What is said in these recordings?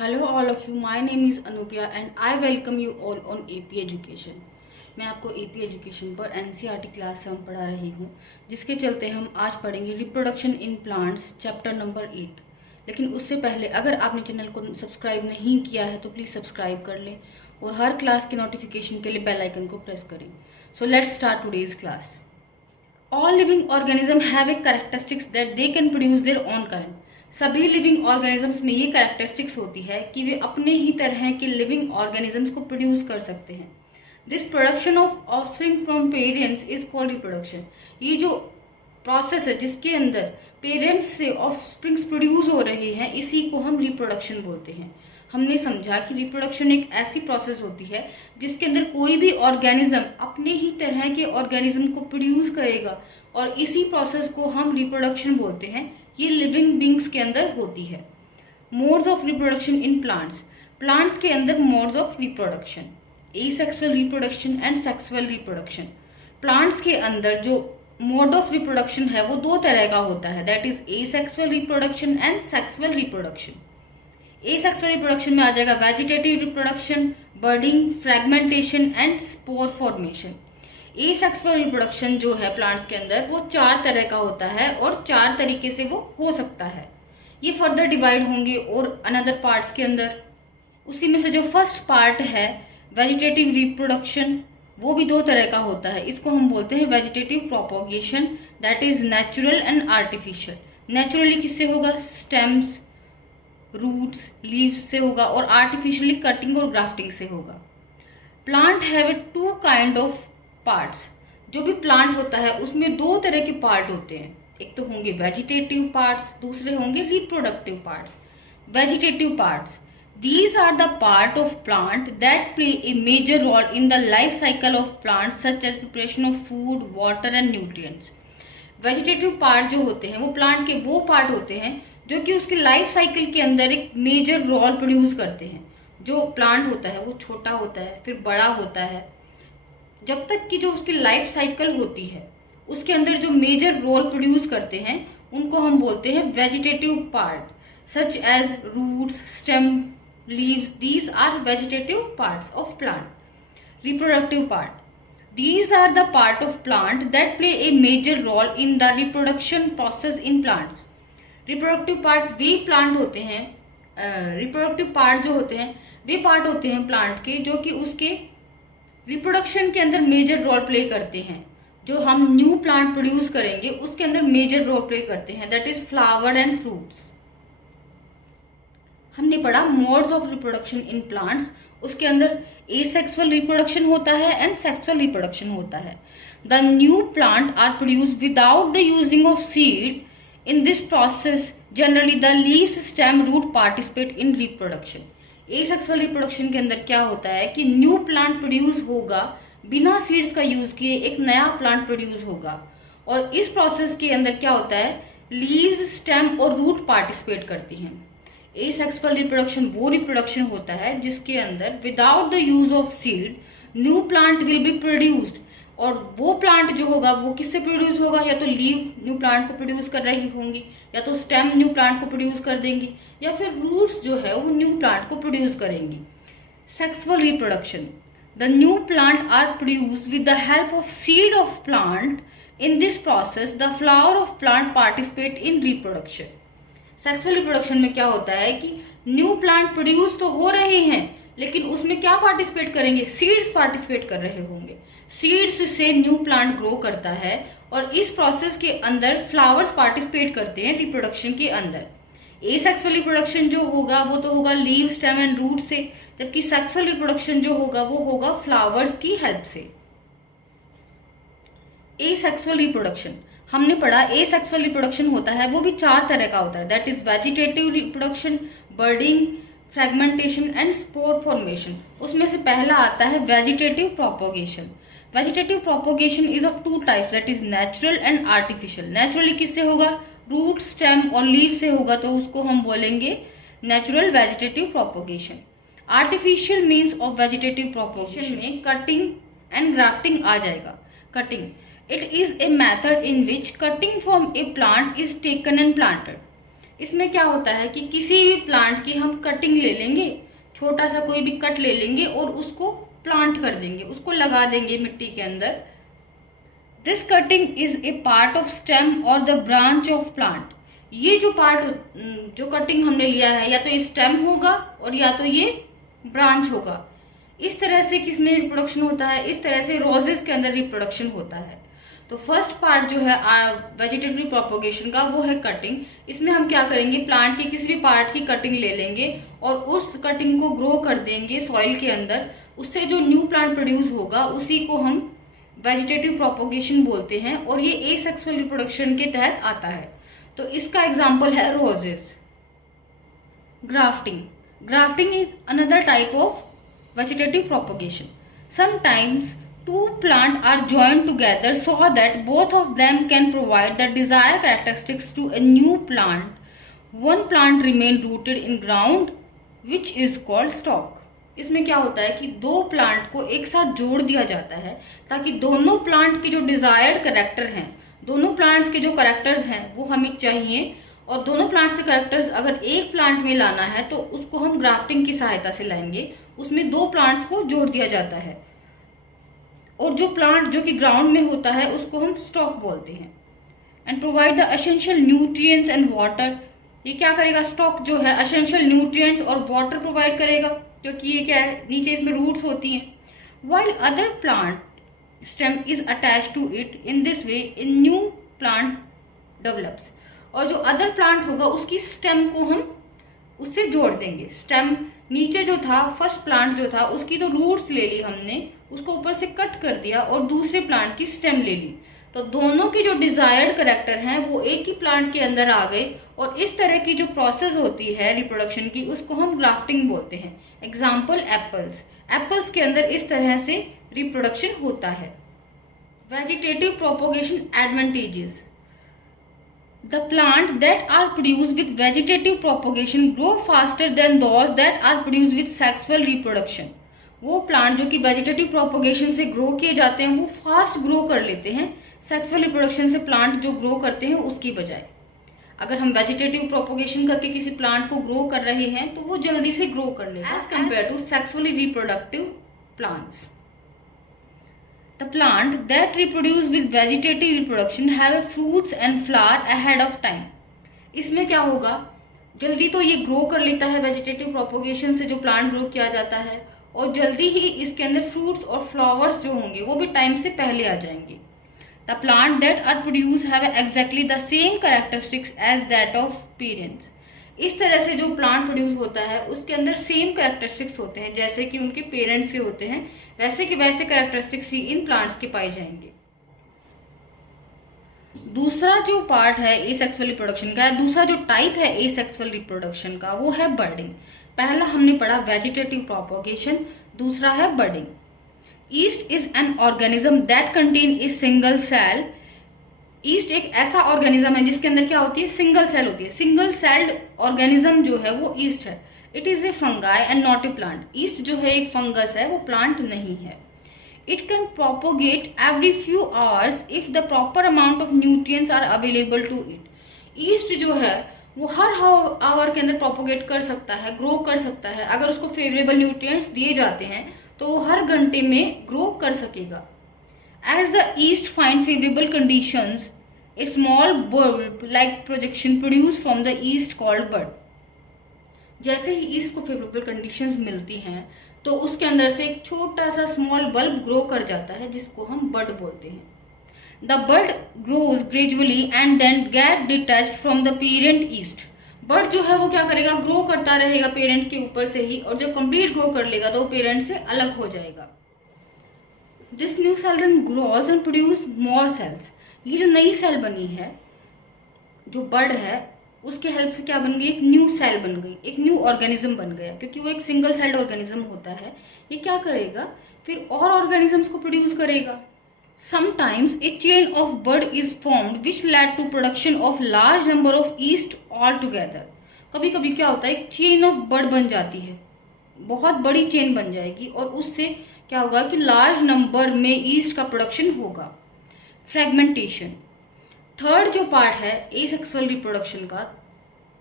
Hello all of you, my name is Anupriya and I welcome you all on AP education. मैं आपको AP education पर NCERT class से हम पढ़ा रही हूँ, जिसके चलते हम आज पढ़ेंगे reproduction in plants chapter number 8। लेकिन उससे पहले अगर आपने चैनल को सब्सक्राइब नहीं किया है तो प्लीज़ सब्सक्राइब कर लें और हर क्लास के नोटिफिकेशन के लिए बेल आइकन को प्रेस करें। So let's start today's class. All living organism have a characteristics that they can produce their on kind. सभी लिविंग ऑर्गेनिजम्स में ये कैरेक्टरिस्टिक्स होती है कि वे अपने ही तरह के लिविंग ऑर्गेनिजम्स को प्रोड्यूस कर सकते हैं। This production of offspring from parents is called reproduction. ये जो प्रोसेस है जिसके अंदर पेरेंट्स से ऑफस्प्रिंग्स प्रोड्यूस हो रहे हैं, इसी को हम रिप्रोडक्शन बोलते हैं। हमने समझा कि रिप्रोडक्शन एक ऐसी प्रोसेस होती है जिसके अंदर कोई भी ऑर्गेनिज्म अपने ही तरह के ऑर्गेनिज्म को प्रोड्यूस करेगा और इसी प्रोसेस को हम रिप्रोडक्शन बोलते हैं। ये लिविंग बींग्स के अंदर होती है। Modes of reproduction in plants. Plants के अंदर modes of reproduction, asexual reproduction and sexual reproduction. Plants के अंदर जो मोड ऑफ रिप्रोडक्शन है वो दो तरह का होता है, that is asexual reproduction and sexual reproduction. Asexual reproduction में आ जाएगा vegetative reproduction, budding, fragmentation and spore formation. Asexual reproduction जो है प्लांट्स के अंदर वो 4 तरह का होता है और 4 तरीके से वो हो सकता है। ये फर्दर डिवाइड होंगे और अनदर पार्ट्स के अंदर। उसी में से जो फर्स्ट पार्ट है वेजिटेटिव रिप्रोडक्शन, वो भी 2 तरह का होता है। इसको हम बोलते हैं vegetative propagation, that is natural and artificial. Naturally किससे होगा? स्टेम्स, रूट्स, लीव्स से होगा और आर्टिफिशियली कटिंग और ग्राफ्टिंग से होगा। Plant have 2 kind of parts. जो भी प्लांट होता है उसमें 2 तरह के पार्ट होते हैं, एक तो होंगे वेजिटेटिव पार्ट्स, दूसरे होंगे reproductive parts. Vegetative parts, these are the part of plant that play a major role in the life cycle of plants such as preparation of food, water and nutrients। Vegetative part जो होते हैं वो plant के वो part होते हैं जो कि उसके लाइफ साइकिल के अंदर एक मेजर रोल प्रोड्यूस करते हैं। जो प्लांट होता है वो छोटा होता है, फिर बड़ा होता है, जब तक कि जो उसकी लाइफ साइकिल होती है उसके अंदर जो मेजर रोल प्रोड्यूस करते हैं उनको हम बोलते हैं vegetative part, such as roots, stem, leaves. These are vegetative parts of plant. Reproductive part, these are the part of plant that play a major role in the reproduction process in plants। reproductive part way plant होते हैं, reproductive part जो होते हैं वे part होते हैं plant के जो कि उसके रिप्रोडक्शन के अंदर मेजर रोल प्ले करते हैं। जो हम न्यू प्लांट प्रोड्यूस करेंगे उसके अंदर मेजर रोल प्ले करते हैं, that is flower and fruits. हमने पढ़ा modes of reproduction in plants, उसके अंदर एसेक्सुअल रिप्रोडक्शन होता है एंड सेक्सुअल रिप्रोडक्शन होता है। The new plant are produce without the using of seed. In this process generally the leaves, stem, root participate in reproduction. Asexual reproduction के अंदर क्या होता है कि न्यू प्लांट प्रोड्यूस होगा, बिना सीड्स का यूज किए एक नया प्लांट प्रोड्यूस होगा और इस प्रोसेस के अंदर क्या होता है, लीव्स, स्टेम और रूट पार्टिसिपेट करती हैं। एसेक्सुअल रिप्रोडक्शन वो रिप्रोडक्शन होता है जिसके अंदर without the use of seed new plant will be produced, और वो प्लांट जो होगा वो किससे प्रोड्यूस होगा? या तो लीव न्यू प्लांट को प्रोड्यूस कर रही होंगी, या तो स्टेम न्यू प्लांट को प्रोड्यूस कर देंगी, या फिर रूट्स जो है वो न्यू प्लांट को प्रोड्यूस करेंगी। Sexual reproduction, the new plant are produced with the help of seed of plant. In this process the flower of plant participate in reproduction. Sexual reproduction में क्या होता है कि न्यू प्लांट प्रोड्यूस तो हो रहे हैं लेकिन उसमें क्या पार्टिसिपेट करेंगे? सीड्स पार्टिसिपेट कर रहे होंगे। सीड्स से न्यू प्लांट ग्रो करता है और इस प्रोसेस के अंदर फ्लावर्स पार्टिसिपेट करते हैं रिप्रोडक्शन के अंदर। एसेक्सुअल रिप्रोडक्शन जो होगा वो तो होगा लीव, स्टेम एंड रूट से, जबकि सेक्सुअल रिप्रोडक्शन जो होगा वो होगा फ्लावर्स की हेल्प से। एसेक्सुअल रिप्रोडक्शन हमने पढ़ा, एसेक्सुअल रिप्रोडक्शन होता है वो भी 4 तरह का होता है, that is vegetative reproduction, budding, fragmentation and spore formation. उसमें से पहला आता है vegetative propagation. Vegetative propagation is of 2 types, that is natural and artificial. Naturally किससे होगा? रूट, स्टेम और लीव से होगा, तो उसको हम बोलेंगे natural vegetative propagation. Artificial means of vegetative propagation में कटिंग एंड ग्राफ्टिंग आ जाएगा। Cutting, it is a method in which cutting from a plant is taken and planted। इसमें क्या होता है कि किसी भी प्लांट की हम कटिंग ले लेंगे, छोटा सा कोई भी कट ले लेंगे और उसको प्लांट कर देंगे, उसको लगा देंगे मिट्टी के अंदर। This cutting is a part of stem और द ब्रांच ऑफ प्लांट। ये जो पार्ट, जो कटिंग हमने लिया है, या तो ये स्टेम होगा और या तो ये ब्रांच होगा। इस तरह से किसमें रिप्रोडक्शन होता है, इस तरह से रोजेस के अंदर रिप्रोडक्शन होता है। तो फर्स्ट पार्ट जो है वेजिटेटिव प्रोपोगेशन का, वो है कटिंग। इसमें हम क्या करेंगे, प्लांट के किसी भी पार्ट की कटिंग ले लेंगे और उस कटिंग को ग्रो कर देंगे सॉइल के अंदर। उससे जो न्यू प्लांट प्रोड्यूस होगा उसी को हम वेजिटेटिव प्रोपोगेशन बोलते हैं, और ये एसेक्सुअल रिप्रोडक्शन के तहत आता है। तो इसका एग्जाम्पल है roses. Grafting. Grafting is another type of vegetative propagation. Sometimes two plants are joined together so that both of them can provide the desired characteristics to a new plant. One plant remain rooted in ground which is called stalk. इसमें क्या होता है कि दो plant को एक साथ जोड़ दिया जाता है ताकि दोनों प्लांट के जो डिजायर्ड कैरेक्टर हैं, दोनों प्लांट्स के जो कैरेक्टर्स हैं वो हमें चाहिए, और दोनों प्लांट्स के कैरेक्टर्स अगर एक प्लांट में लाना है तो उसको हम ग्राफ्टिंग की सहायता से लाएंगे। उसमें दो प्लांट्स को जोड़ दिया जाता है, और जो प्लांट जो कि ग्राउंड में होता है उसको हम स्टॉक बोलते हैं। And provide the essential nutrients and water. ये क्या करेगा, स्टॉक जो है एसेंशियल न्यूट्रिएंट्स और वाटर प्रोवाइड करेगा, क्योंकि ये क्या है, नीचे इसमें रूट्स होती हैं। While other plant stem is attach to it, in this way a new plant develops. और जो अदर प्लांट होगा उसकी स्टेम को हम उससे जोड़ देंगे। स्टेम नीचे जो था, फर्स्ट प्लांट जो था उसकी तो रूट्स ले ली हमने, उसको ऊपर से कट कर दिया और दूसरे प्लांट की स्टेम ले ली, तो दोनों की जो डिजायर्ड कैरेक्टर हैं वो एक ही प्लांट के अंदर आ गए। और इस तरह की जो प्रोसेस होती है रिप्रोडक्शन की, उसको हम ग्राफ्टिंग बोलते हैं। Example apples. एप्पल्स के अंदर इस तरह से रिप्रोडक्शन होता है। Vegetative propagation advantages. The plant that are produced with vegetative propagation grow faster than those that are produced with sexual reproduction. वो प्लांट जो कि वेजिटेटिव प्रोपोगेशन से ग्रो किए जाते हैं वो फास्ट ग्रो कर लेते हैं सेक्सुअल रिप्रोडक्शन से प्लांट जो ग्रो करते हैं उसकी बजाय। अगर हम वेजिटेटिव प्रोपोगेशन करके किसी प्लांट को ग्रो कर रहे हैं तो वो जल्दी से ग्रो कर लेगा as compare to sexually reproductive plants. The plant that reproduce with vegetative reproduction have a fruits and flower ahead of time. इसमें क्या होगा, जल्दी तो ये ग्रो कर लेता है वेजिटेटिव प्रोपोगेशन से, जो प्लांट ग्रो किया जाता है, और जल्दी ही इसके अंदर फ्रूट्स और फ्लावर्स जो होंगे वो भी टाइम से पहले आ जाएंगे। The plant that are produced have exactly the same characteristics as that of parents. इस तरह से जो प्लांट प्रोड्यूस होता है उसके अंदर सेम कैरेक्टरिस्टिक्स होते हैं जैसे कि उनके पेरेंट्स के होते हैं, वैसे के वैसे कैरेक्टरिस्टिक्स ही इन प्लांट्स के पाए जाएंगे। दूसरा जो पार्ट है एसेक्सुअल रिप्रोडक्शन का, दूसरा जो टाइप है एसेक्सुअल रिप्रोडक्शन का, वो है बर्डिंग। पहला हमने पढ़ा वेजिटेटिव प्रोपोगेशन, दूसरा है budding. Yeast is an organism that contain a single cell. Yeast एक ऐसा ऑर्गेनिज्म है जिसके अंदर क्या होती है, सिंगल सेल होती है। सिंगल सेल्ड ऑर्गेनिज्म जो है वो ईस्ट है। It is a fungi and not a plant. Yeast जो है एक फंगस है, वो प्लांट नहीं है। It can propagate every few hours if the proper amount of nutrients are available to it. Yeast जो है वो हर आवर के अंदर प्रोपोगेट कर सकता है, ग्रो कर सकता है। अगर उसको फेवरेबल न्यूट्रिएंट्स दिए जाते हैं तो वो हर घंटे में ग्रो कर सकेगा। As the yeast find favorable conditions, a small bulb-like projection produced from the yeast called bud. जैसे ही ईस्ट को फेवरेबल कंडीशंस मिलती हैं तो उसके अंदर से एक छोटा सा स्मॉल बल्ब ग्रो कर जाता है जिसको हम बड बोलते हैं। The bud grows gradually and then get detached from the parent yeast. Bud जो है वो क्या करेगा, ग्रो करता रहेगा पेरेंट के ऊपर से ही, और जब कंप्लीट ग्रो कर लेगा तो वो पेरेंट से अलग हो जाएगा। This new cell then grows and produce more cells. ये जो नई सेल बनी है, जो बर्ड है, उसके हेल्प से क्या बन गई, एक न्यू सेल बन गई, एक न्यू ऑर्गेनिज्म बन गया, क्योंकि वो एक सिंगल सेल्ड ऑर्गेनिज्म होता है। ये क्या करेगा, फिर और ऑर्गेनिजम्स को प्रोड्यूस करेगा। Sometimes a chain of bud is formed which led to production of large number of yeast all together. कभी कभी क्या होता है, एक चेन ऑफ बर्ड बन जाती है, बहुत बड़ी चेन बन जाएगी, और उससे क्या होगा कि लार्ज नंबर में ईस्ट का प्रोडक्शन होगा। फ्रेगमेंटेशन। थर्ड जो पार्ट है एसेक्सुअल रिप्रोडक्शन का,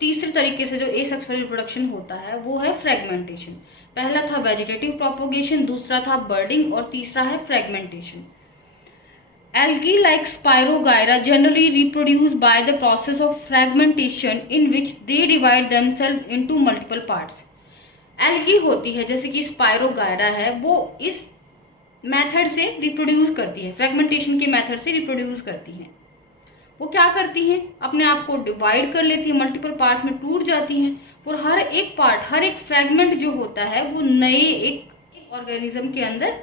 तीसरे तरीके से जो एसेक्सुअल रिप्रोडक्शन होता है वो है फ्रेगमेंटेशन। पहला था वेजिटेटिव प्रोपोगेशन, दूसरा था बर्डिंग और तीसरा है fragmentation. Algae like Spirogyra generally reproduce by the process of fragmentation in which they divide themselves into multiple parts. Algae होती है जैसे कि स्पायरोगायरा है, वो इस मेथड से रिप्रोड्यूस करती है, फ्रेगमेंटेशन के मेथड से रिप्रोड्यूस करती हैं। वो क्या करती हैं, अपने आप को डिवाइड कर लेती हैं, मल्टीपल पार्ट्स में टूट जाती हैं और हर एक पार्ट, हर एक फ्रेगमेंट जो होता है वो नए एक ऑर्गेनिज्म के अंदर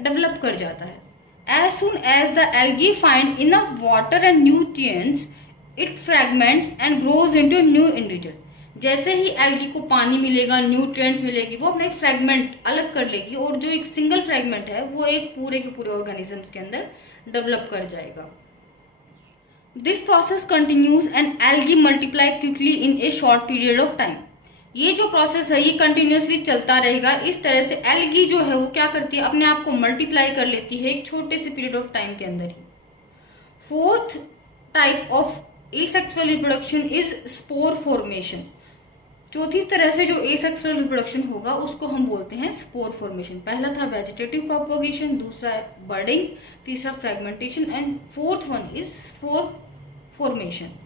डेवलप कर जाता है। As soon as the algae find enough water and nutrients, it fragments and grows into a new individual. जैसे ही एल्गी को पानी मिलेगा, न्यूट्रिएंट्स मिलेगी, वो अपना एक फ्रेगमेंट अलग कर लेगी और जो एक सिंगल फ्रेगमेंट है वो एक पूरे के पूरे ऑर्गेनिजम्स के अंदर डेवलप कर जाएगा। This process continues and algae multiply quickly in A short period of time. ये जो प्रोसेस है ये कंटिन्यूसली चलता रहेगा। इस तरह से एल्गी जो है वो क्या करती है, अपने आप को मल्टीप्लाई कर लेती है एक छोटे से पीरियड ऑफ टाइम के अंदर ही। Fourth type of asexual reproduction is spore formation. चौथी तरह से जो एसेक्सुअल रिप्रोडक्शन होगा उसको हम बोलते हैं स्पोर फॉर्मेशन। पहला था वेजिटेटिव प्रोपोगेशन, दूसरा है बर्डिंग, तीसरा fragmentation and fourth one is spore formation.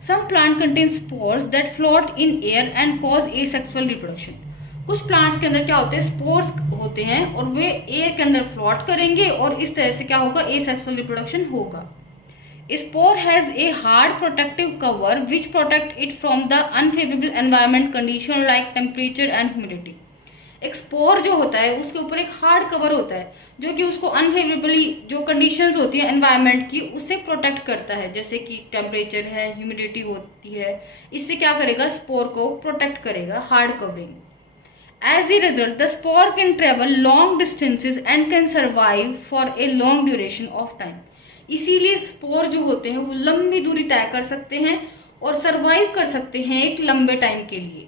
Some plant contain spores that float in air and cause asexual reproduction. कुछ प्लांट्स के अंदर क्या होते हैं, स्पोर्स होते हैं और वे एयर के अंदर फ्लोट करेंगे और इस तरह से क्या होगा, एसेक्सुअल रिप्रोडक्शन होगा। Spore has a hard protective cover which protect it from the unfavourable environment condition like temperature and humidity. एक स्पोर जो होता है उसके ऊपर एक हार्ड कवर होता है जो कि उसको अनफेवरेबली जो कंडीशंस होती है एनवायरनमेंट की उससे प्रोटेक्ट करता है, जैसे कि टेम्परेचर है, ह्यूमिडिटी होती है, इससे क्या करेगा, स्पोर को प्रोटेक्ट करेगा, hard covering. As a result the spore can travel long distances and can survive for a long duration of time. इसीलिए स्पोर जो होते हैं वो लंबी दूरी तय कर सकते हैं और सर्वाइव कर सकते हैं एक लंबे टाइम के लिए।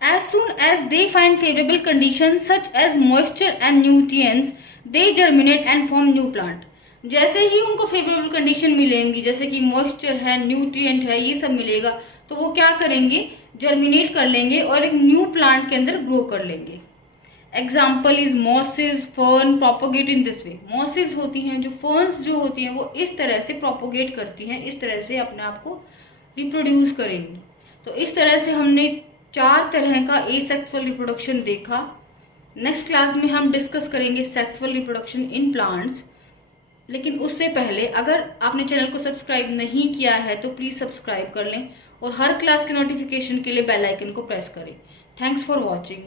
As soon as they find favorable conditions such as moisture and nutrients, they germinate and form new plant. जैसे ही उनको फेवरेबल कंडीशन मिलेंगी, जैसे कि मॉइस्चर है, न्यूट्रिएंट है, ये सब मिलेगा, तो वो क्या करेंगे, जर्मिनेट कर लेंगे और एक न्यू प्लांट के अंदर ग्रो कर लेंगे। Example is masses, fern propagate in this way. Masses होती हैं, जो फर्न्स जो होती हैं वो इस तरह से प्रोपोगेट करती हैं, इस तरह से अपने आप को रिप्रोड्यूस करेंगी। तो इस तरह से हमने 4 तरह का एसेक्सुअल रिप्रोडक्शन देखा। नेक्स्ट क्लास में हम डिस्कस करेंगे सेक्सुअल रिप्रोडक्शन इन प्लांट्स। लेकिन उससे पहले अगर आपने चैनल को सब्सक्राइब नहीं किया है तो प्लीज़ सब्सक्राइब कर लें और हर क्लास के नोटिफिकेशन के लिए बेल आइकन को प्रेस करें। Thanks for watching.